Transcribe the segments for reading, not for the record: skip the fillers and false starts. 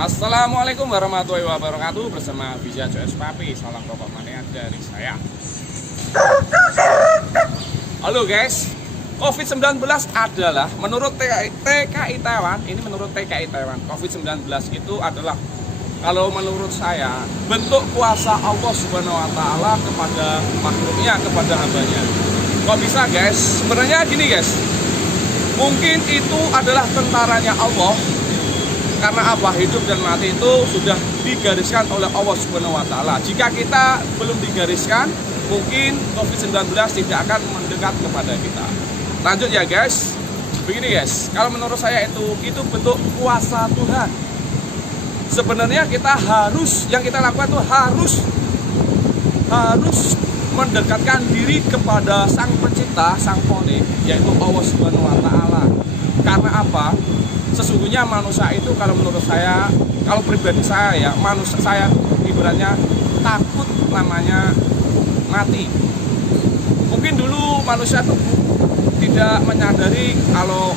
Assalamualaikum warahmatullahi wabarakatuh. Bersama Bija Joes Papi. Salam pokok mania dari saya. Halo guys, COVID-19 adalah menurut TKI Taiwan. Ini menurut TKI Taiwan, COVID-19 itu adalah, kalau menurut saya, bentuk kuasa Allah Subhanahu wa Ta'ala kepada makhluknya, kepada hambanya. Kok bisa guys? Sebenarnya gini guys, mungkin itu adalah tentaranya Allah. Karena apa? Hidup dan mati itu sudah digariskan oleh Allah Subhanahu wa Ta'ala. Jika kita belum digariskan, mungkin COVID-19 tidak akan mendekat kepada kita. Lanjut ya guys. Begini guys, kalau menurut saya itu bentuk kuasa Tuhan. Sebenarnya kita harus, yang kita lakukan itu harus mendekatkan diri kepada Sang Pencipta, Sang Pemilik, yaitu Allah Subhanahu wa Ta'ala. Karena apa? Sesungguhnya manusia itu, kalau menurut saya, kalau pribadi saya ya, manusia saya ibaratnya takut namanya mati. Mungkin dulu manusia itu tidak menyadari kalau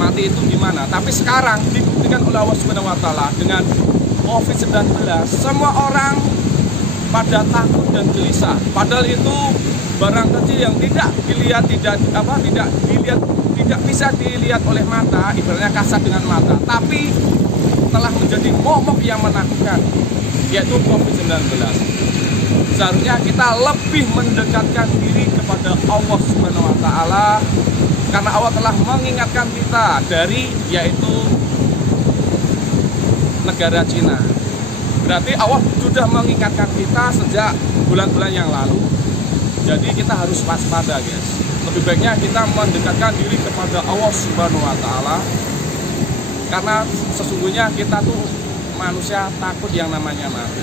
mati itu gimana, tapi sekarang dibuktikan oleh Allah Subhanahu wa Ta'ala dengan COVID-19. Semua orang pada takut dan gelisah. Padahal itu barang kecil yang tidak bisa dilihat oleh mata, ibaratnya kasat dengan mata, tapi telah menjadi momok yang menakutkan, yaitu COVID-19. Seharusnya kita lebih mendekatkan diri kepada Allah Subhanahu wa Ta'ala, karena Allah telah mengingatkan kita dari, yaitu negara Cina. Berarti Allah sudah mengingatkan kita sejak bulan-bulan yang lalu. Jadi kita harus waspada guys. Lebih baiknya kita mendekatkan diri kepada Allah Subhanahu wa Ta'ala, karena sesungguhnya kita tuh manusia takut yang namanya mati.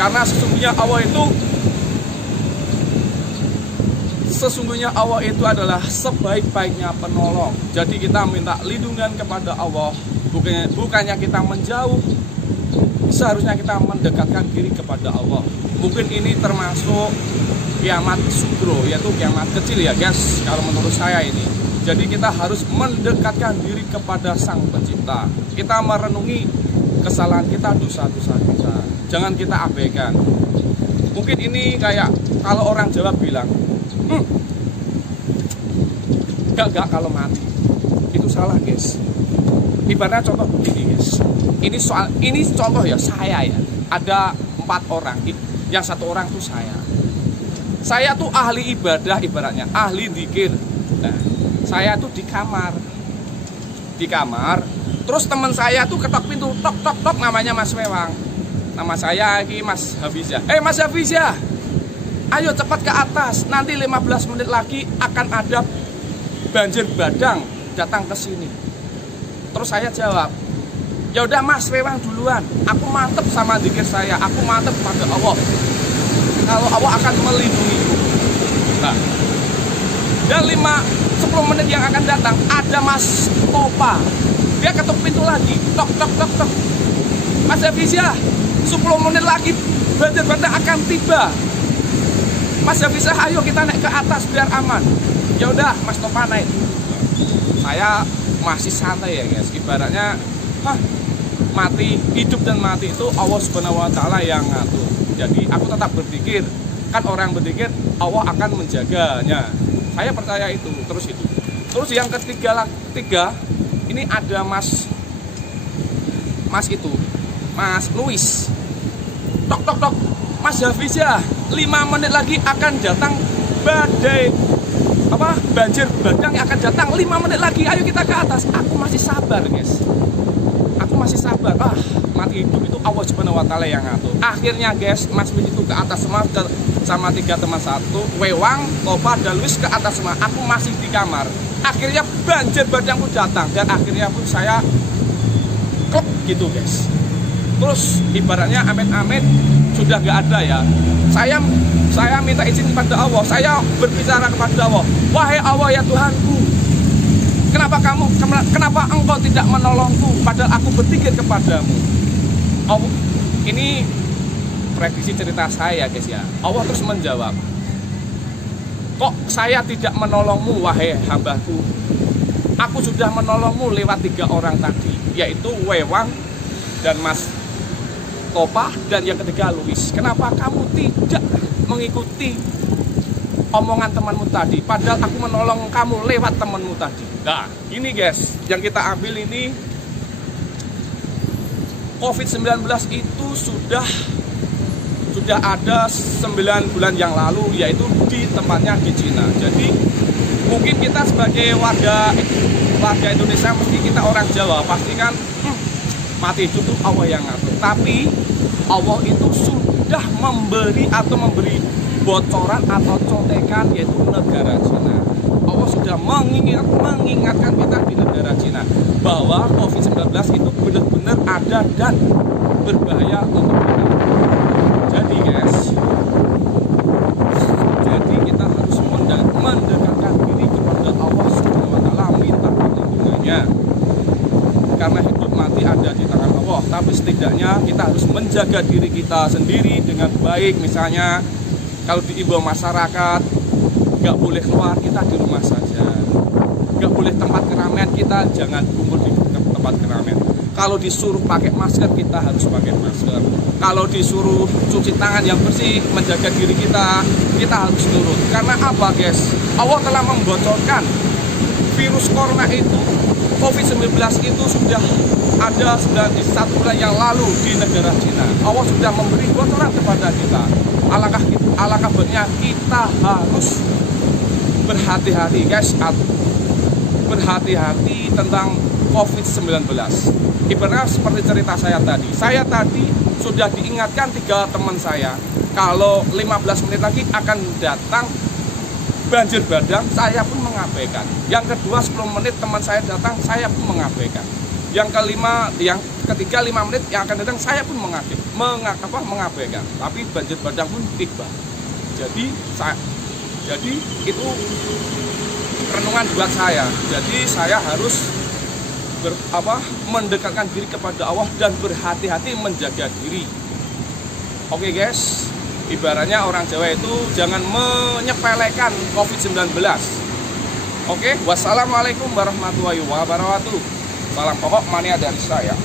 Karena sesungguhnya Allah itu adalah sebaik-baiknya penolong. Jadi kita minta lindungan kepada Allah, bukannya kita menjauh. Seharusnya kita mendekatkan diri kepada Allah. Mungkin ini termasuk kiamat sugro, yaitu kiamat kecil ya guys, kalau menurut saya ini. Jadi kita harus mendekatkan diri kepada Sang Pencipta. Kita merenungi kesalahan kita, dosa-dosa kita. Jangan kita abaikan. Mungkin ini kayak kalau orang Jawa bilang, enggak kalau mati. Itu salah guys. Ibaratnya contoh begini guys. Ini contoh ya, saya ya. Ada 4 orang, yang 1 orang tuh saya. Saya tuh ahli ibadah, ibaratnya ahli zikir. Nah, saya tuh di kamar, terus teman saya tuh ketok pintu, tok, namanya Mas Wewang. Nama saya ini Mas Hafizah. Mas Hafizah, ayo cepat ke atas, nanti 15 menit lagi akan ada banjir bandang datang ke sini. Terus saya jawab, ya udah Mas Wewang duluan, aku mantep sama zikir saya, aku mantep pada Allah. Kalau Allah akan melindungiku. Nah, dan 10 menit yang akan datang ada Mas Topa. Dia ketuk pintu lagi, tok. Mas Hafizah, 10 menit lagi banjir bandang akan tiba. Mas Hafizah, ayo kita naik ke atas biar aman. Ya udah, Mas Topa naik. Saya masih santai ya guys. Ibaratnya mati, hidup dan mati itu Allah Subhanahu wa Ta'ala yang ngatur. Jadi aku tetap berpikir, kan orang berpikir Allah akan menjaganya. Saya percaya itu. Terus yang ketiga, ini ada Mas Luis. Tok. Mas Hafizah, 5 menit lagi akan datang banjir bandang yang akan datang 5 menit lagi. Ayo kita ke atas. Aku masih sabar guys. Mati hidup itu Allah Subhanahu wa Ta'ala yang ngatur. Akhirnya guys, Mas Luis itu ke atas semua sama 3 teman satu, Wewang, Topa, dan Luis ke atas semua. Aku masih di kamar. Akhirnya banjir bandang pun datang, dan akhirnya pun saya klop gitu guys. Terus ibaratnya amit-amit sudah gak ada ya. Saya minta izin kepada Allah. Saya berbicara kepada Allah. Wahai Allah ya Tuhanku, kenapa engkau tidak menolongku padahal aku berzikir kepadamu? Ini prediksi cerita saya guys ya. Allah terus menjawab, kok saya tidak menolongmu wahai hambaku? Aku sudah menolongmu lewat 3 orang tadi, yaitu Wewang, dan Mas Topa, dan yang ketiga Luis. Kenapa kamu tidak mengikuti omongan temanmu tadi, padahal aku menolong kamu lewat temanmu tadi? Nah, ini guys, yang kita ambil ini COVID-19 itu sudah ada 9 bulan yang lalu, yaitu di tempatnya di Cina. Jadi mungkin kita sebagai warga Indonesia, meski kita orang Jawa, pasti kan mati itu tuh Allah yang ngatur. Tapi Allah itu sudah memberi bocoran atau contekan, yaitu negara Cina. Allah sudah mengingatkan kita di negara Cina bahwa COVID-19 itu benar-benar ada dan berbahaya untuk kita. Jadi guys, kita harus mendekatkan diri kepada Allah Subhanahu wa Ta'ala, minta perlindungannya. Karena hidup mati ada di tangan Allah, tapi setidaknya kita harus menjaga diri kita sendiri dengan baik. Misalnya kalau diimbau masyarakat nggak boleh keluar, kita di rumah saja. Nggak boleh tempat keramaian, kita jangan kumpul di tempat keramaian. Kalau disuruh pakai masker, kita harus pakai masker. Kalau disuruh cuci tangan yang bersih, menjaga diri kita harus turun. Karena apa guys? Allah telah membocorkan virus corona itu, COVID-19 itu sudah ada 1 bulan yang lalu di negara Cina. Allah sudah memberi bocoran kepada kita. Alangkah baiknya kita harus berhati-hati guys, berhati-hati tentang COVID-19. Ibaratnya seperti cerita saya tadi. Saya tadi sudah diingatkan 3 teman saya, kalau 15 menit lagi akan datang banjir bandang, saya pun mengabaikan. Yang kedua 10 menit teman saya datang, saya pun mengabaikan. Yang ketiga 5 menit yang akan datang, saya pun mengabaikan. Tapi banjir bandang pun tiba. Jadi itu renungan buat saya. Jadi saya harus mendekatkan diri kepada Allah dan berhati-hati menjaga diri. Oke guys, ibaratnya orang Jawa itu jangan menyepelekan COVID-19. Oke, wassalamualaikum warahmatullahi wabarakatuh. Salam pokok mania dari saya.